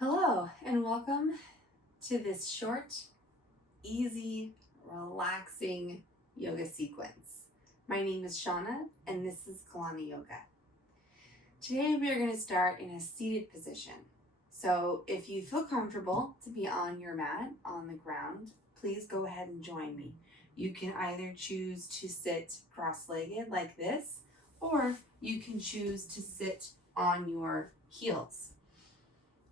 Hello, and welcome to this short, easy, relaxing yoga sequence. My name is Shauna, and this is Kalani Yoga. Today we are going to start in a seated position. So if you feel comfortable to be on your mat on the ground, please go ahead and join me. You can either choose to sit cross-legged like this, or you can choose to sit on your heels.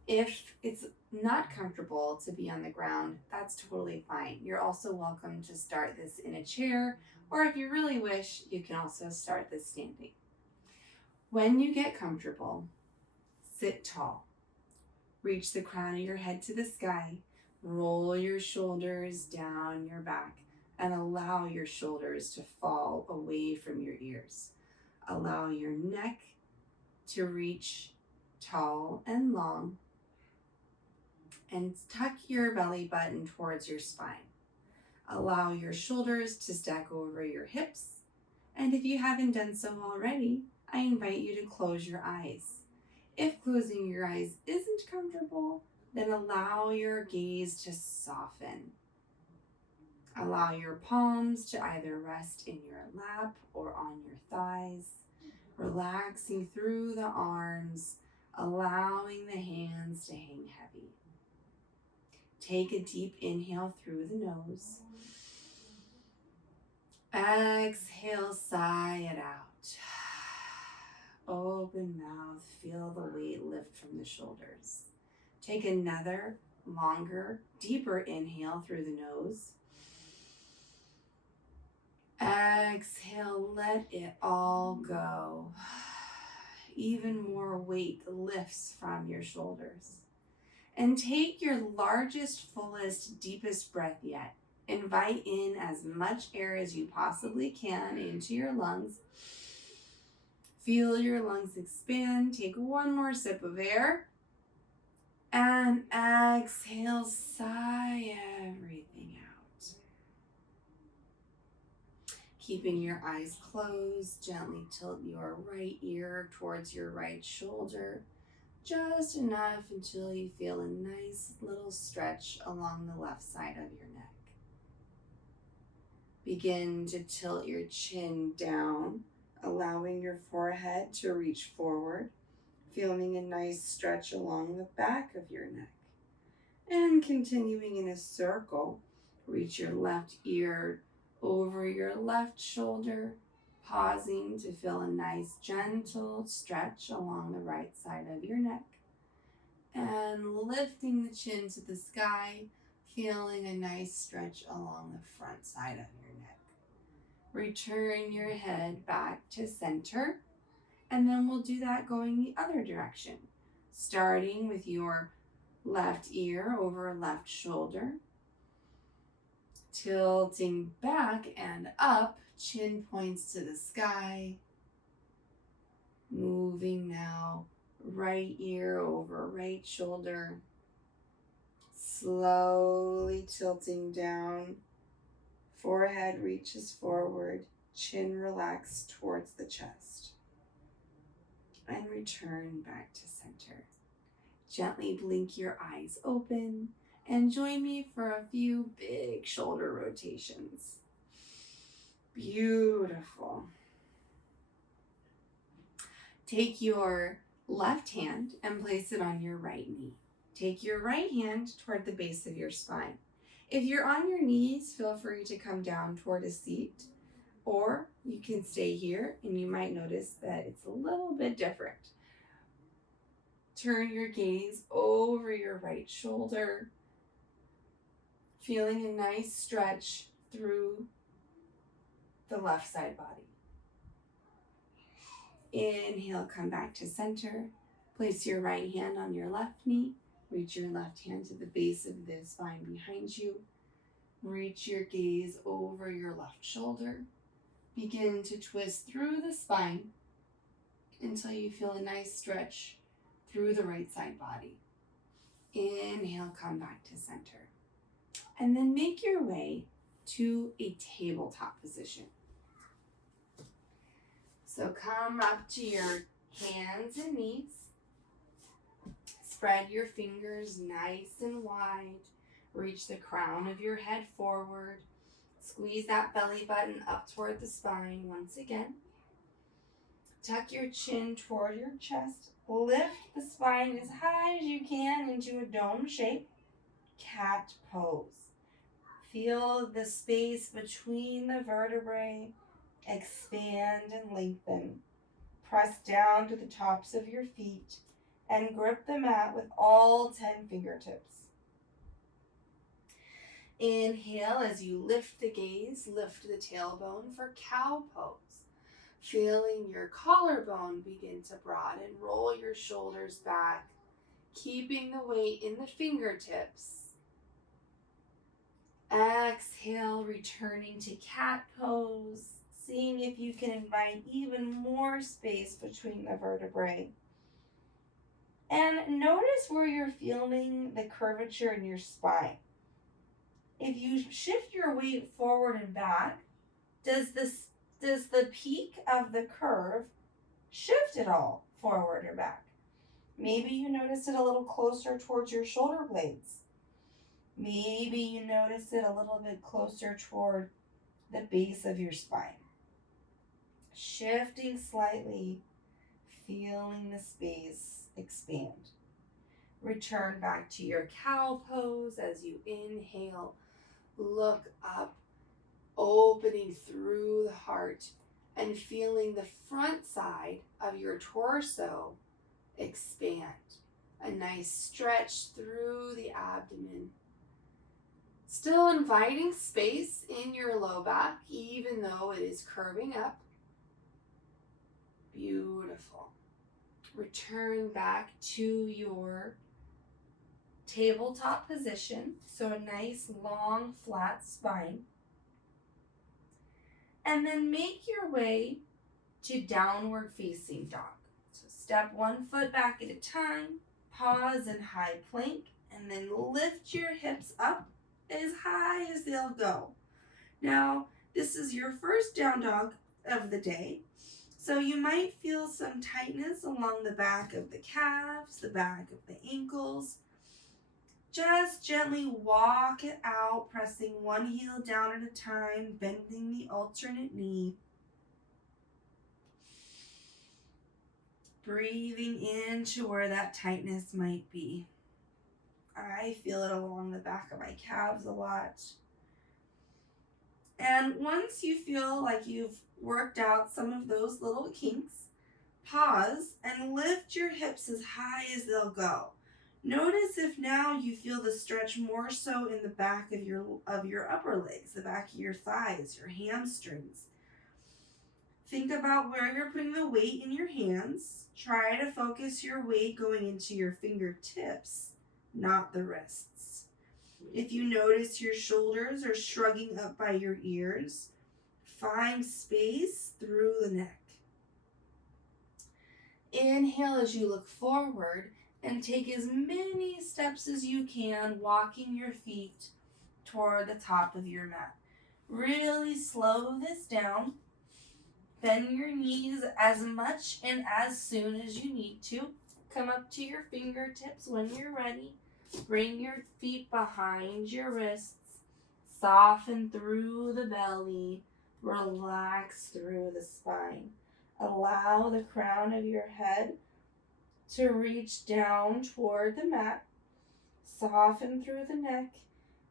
If it's not comfortable to be on the ground, that's totally fine. You're also welcome to start this in a chair, or if you really wish, you can also start this standing. When you get comfortable, sit tall. Reach the crown of your head to the sky. Roll your shoulders down your back and allow your shoulders to fall away from your ears. Allow your neck to reach tall and long, and tuck your belly button towards your spine. Allow your shoulders to stack over your hips, and if you haven't done so already, I invite you to close your eyes. If closing your eyes isn't comfortable, then allow your gaze to soften. Allow your palms to either rest in your lap or on your thighs, relaxing through the arms, allowing the hands to hang heavy. Take a deep inhale through the nose. Exhale, sigh it out. Open mouth, feel the weight lift from the shoulders. Take another longer, deeper inhale through the nose. Exhale, let it all go. Even more weight lifts from your shoulders. And take your largest, fullest, deepest breath yet. Invite in as much air as you possibly can into your lungs. Feel your lungs expand. Take one more sip of air. And exhale, sigh everything out. Keeping your eyes closed, gently tilt your right ear towards your right shoulder. Just enough until you feel a nice little stretch along the left side of your neck. Begin to tilt your chin down, allowing your forehead to reach forward, feeling a nice stretch along the back of your neck. And continuing in a circle, reach your left ear over your left shoulder, pausing to feel a nice gentle stretch along the right side of your neck, and lifting the chin to the sky, feeling a nice stretch along the front side of your neck. Return your head back to center, and then we'll do that going the other direction, starting with your left ear over left shoulder, tilting back and up, chin points to the sky. Moving now, right ear over right shoulder. Slowly tilting down. Forehead reaches forward, chin relaxed towards the chest. And return back to center. Gently blink your eyes open and join me for a few big shoulder rotations. Beautiful. Take your left hand and place it on your right knee. Take your right hand toward the base of your spine. If you're on your knees, feel free to come down toward a seat, or you can stay here and you might notice that it's a little bit different. Turn your gaze over your right shoulder, feeling a nice stretch through the left side body. Inhale, come back to center. Place your right hand on your left knee. Reach your left hand to the base of the spine behind you. Reach your gaze over your left shoulder. Begin to twist through the spine until you feel a nice stretch through the right side body. Inhale, come back to center. And then make your way to a tabletop position. So come up to your hands and knees. Spread your fingers nice and wide. Reach the crown of your head forward. Squeeze that belly button up toward the spine once again. Tuck your chin toward your chest. Lift the spine as high as you can into a dome shape. Cat pose. Feel the space between the vertebrae expand and lengthen. Press down to the tops of your feet and grip the mat with all 10 fingertips. Inhale as you lift the gaze, lift the tailbone for cow pose. Feeling your collarbone begin to broaden, roll your shoulders back, keeping the weight in the fingertips. Exhale, returning to cat pose, seeing if you can invite even more space between the vertebrae. And notice where you're feeling the curvature in your spine. If you shift your weight forward and back, does the peak of the curve shift at all forward or back? Maybe you notice it a little closer towards your shoulder blades. Maybe you notice it a little bit closer toward the base of your spine. Shifting slightly, feeling the space expand. Return back to your cow pose as you inhale. Look up, opening through the heart and feeling the front side of your torso expand. A nice stretch through the abdomen. Still inviting space in your low back, even though it is curving up. Beautiful. Return back to your tabletop position, so a nice long flat spine. And then make your way to downward facing dog. So step one foot back at a time, pause in high plank, and then lift your hips up as high as they'll go. Now, this is your first down dog of the day, so you might feel some tightness along the back of the calves, the back of the ankles. Just gently walk it out, pressing one heel down at a time, bending the alternate knee. Breathing into where that tightness might be. I feel it along the back of my calves a lot. And once you feel like you've worked out some of those little kinks, pause and lift your hips as high as they'll go. Notice if now you feel the stretch more so in the back of your upper legs, the back of your thighs, your hamstrings. Think about where you're putting the weight in your hands. Try to focus your weight going into your fingertips, not the wrists. If you notice your shoulders are shrugging up by your ears, find space through the neck. Inhale as you look forward and take as many steps as you can, walking your feet toward the top of your mat. Really slow this down. Bend your knees as much and as soon as you need to. Come up to your fingertips when you're ready. Bring your feet behind your wrists. Soften through the belly. Relax through the spine. Allow the crown of your head to reach down toward the mat. Soften through the neck.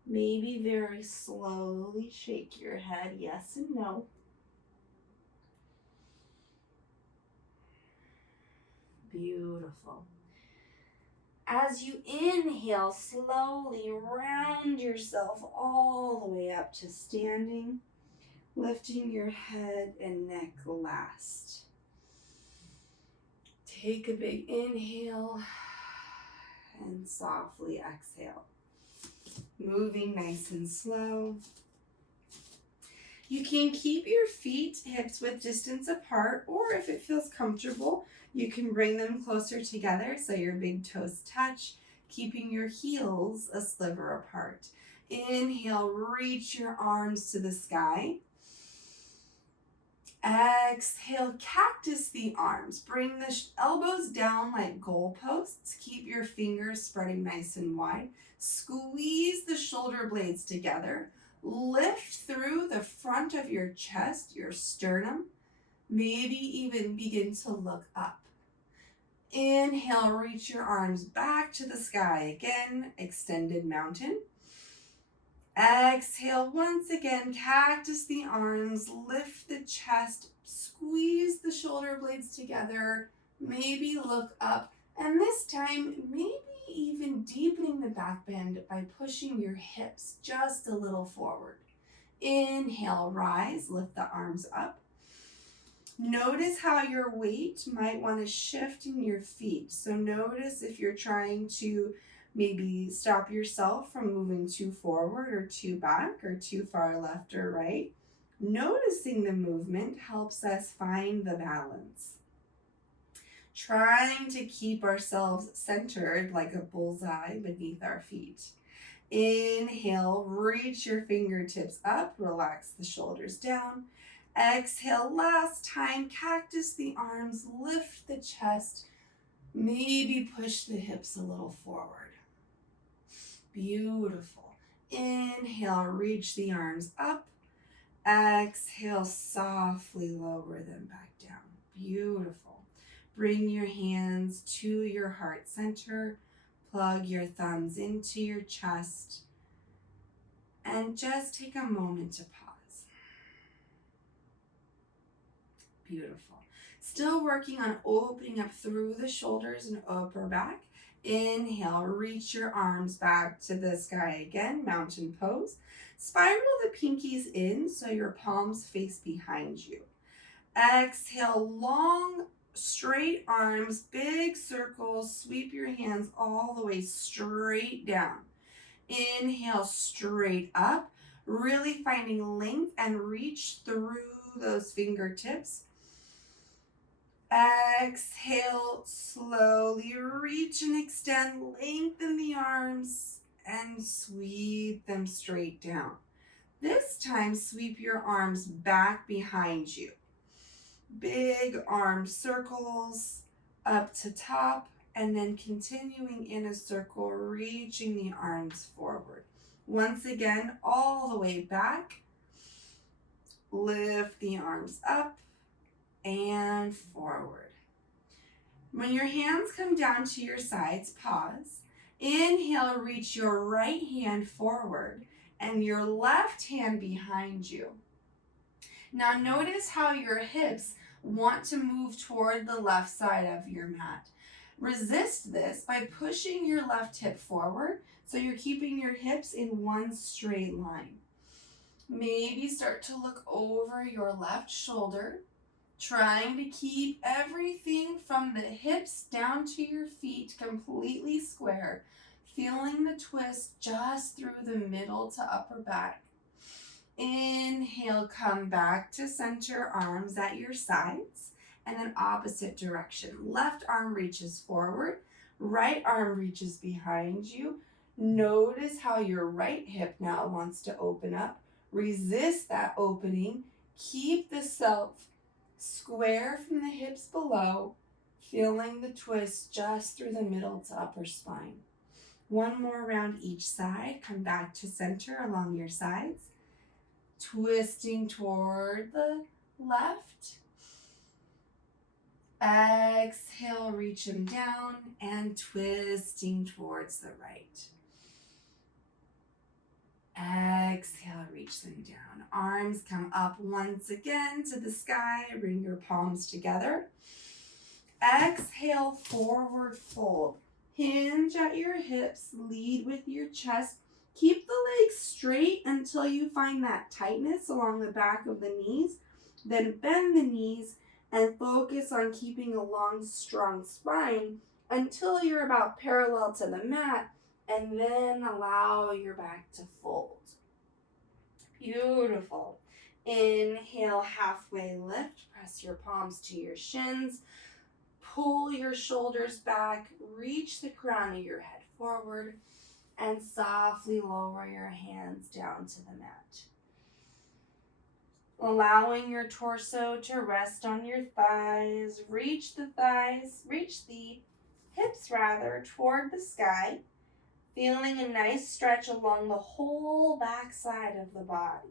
Maybe very slowly shake your head yes and no. Beautiful. As you inhale, slowly round yourself all the way up to standing, lifting your head and neck last. Take a big inhale and softly exhale. Moving nice and slow. You can keep your feet hips width distance apart, or if it feels comfortable, you can bring them closer together so your big toes touch, keeping your heels a sliver apart. Inhale, reach your arms to the sky. Exhale, cactus the arms. Bring the elbows down like goalposts. Keep your fingers spreading nice and wide. Squeeze the shoulder blades together. Lift through the front of your chest, your sternum. Maybe even begin to look up. Inhale, reach your arms back to the sky. Again, extended mountain. Exhale, once again, cactus the arms, lift the chest, squeeze the shoulder blades together, maybe look up, and this time, maybe even deepening the back bend by pushing your hips just a little forward. Inhale, rise, lift the arms up. Notice how your weight might want to shift in your feet. So notice if you're trying to maybe stop yourself from moving too forward or too back or too far left or right. Noticing the movement helps us find the balance. Trying to keep ourselves centered like a bullseye beneath our feet. Inhale, reach your fingertips up, relax the shoulders down. Exhale, last time, cactus the arms, lift the chest, maybe push the hips a little forward. Beautiful. Inhale, reach the arms up. Exhale, softly lower them back down. Beautiful. Bring your hands to your heart center. Plug your thumbs into your chest. And just take a moment to pause. Beautiful. Still working on opening up through the shoulders and upper back. Inhale, reach your arms back to the sky again, mountain pose. Spiral the pinkies in so your palms face behind you. Exhale, long, straight arms, big circles, sweep your hands all the way straight down. Inhale, straight up, really finding length and reach through those fingertips. Exhale, slowly reach and extend, lengthen the arms and sweep them straight down. This time, sweep your arms back behind you. Big arm circles up to top and then continuing in a circle, reaching the arms forward. Once again, all the way back. Lift the arms up and forward. When your hands come down to your sides, pause. Inhale, reach your right hand forward and your left hand behind you. Now notice how your hips want to move toward the left side of your mat. Resist this by pushing your left hip forward so you're keeping your hips in one straight line. Maybe start to look over your left shoulder, trying to keep everything from the hips down to your feet completely square, feeling the twist just through the middle to upper back. Inhale, come back to center, arms at your sides, and then opposite direction. Left arm reaches forward, right arm reaches behind you. Notice how your right hip now wants to open up. Resist that opening. Keep the self square from the hips below, feeling the twist just through the middle to upper spine. One more round each side. Come back to center along your sides. Twisting toward the left. Exhale, reach them down and twisting towards the right. Exhale, reach them down. Arms come up once again to the sky. Bring your palms together. Exhale, forward fold. Hinge at your hips. Lead with your chest. Keep the legs straight until you find that tightness along the back of the knees. Then bend the knees and focus on keeping a long, strong spine until you're about parallel to the mat, and then allow your back to fold. Beautiful. Inhale, halfway lift. Press your palms to your shins. Pull your shoulders back. Reach the crown of your head forward. And softly lower your hands down to the mat. allowing your torso to rest on your thighs. Reach the hips toward the sky, feeling a nice stretch along the whole back side of the body.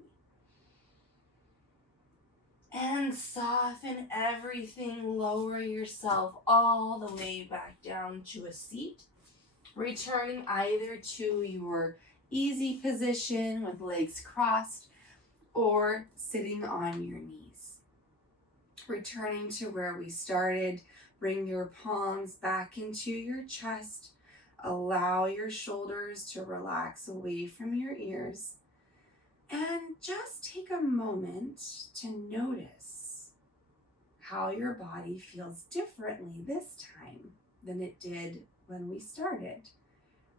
And soften everything, lower yourself all the way back down to a seat, returning either to your easy position with legs crossed or sitting on your knees. Returning to where we started, bring your palms back into your chest. Allow your shoulders to relax away from your ears. And just take a moment to notice how your body feels differently this time than it did when we started.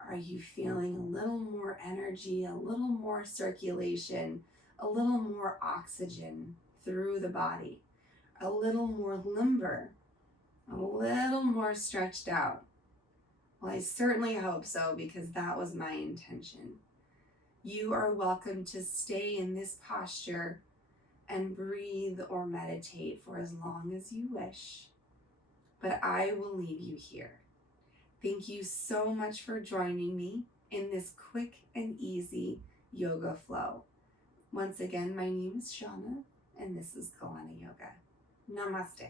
Are you feeling a little more energy, a little more circulation, a little more oxygen through the body, a little more limber, a little more stretched out? Well, I certainly hope so, because that was my intention. You are welcome to stay in this posture and breathe or meditate for as long as you wish, but I will leave you here. Thank you so much for joining me in this quick and easy yoga flow. Once again, my name is Shauna, and this is Kalani Yoga. Namaste.